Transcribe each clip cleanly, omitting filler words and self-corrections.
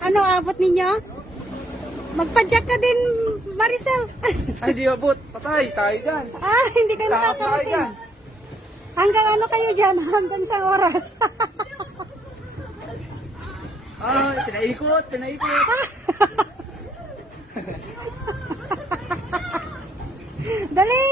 Ano abot ninyo? Magpadyak ka din, Maricel. Ay, di abot. Patay, tayo dyan. Hindi kayo Tahap tayo makakarating. dyan. Hanggang ano kayo dyan? Hanggang sa oras. Ay, pinaikot. Dali!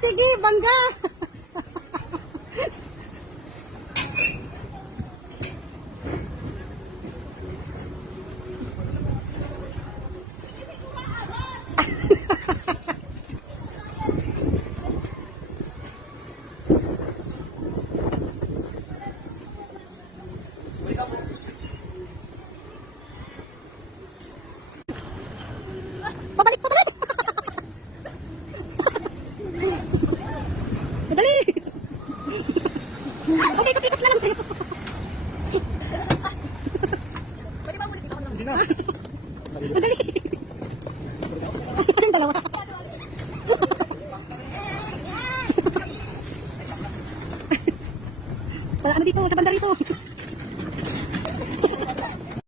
Sige, bangga! Pabalik! Madali! Okay, ikot-ikot na lang tayo. Hindi na. Madali! Yung dalawa. Ano dito, sa banda rito?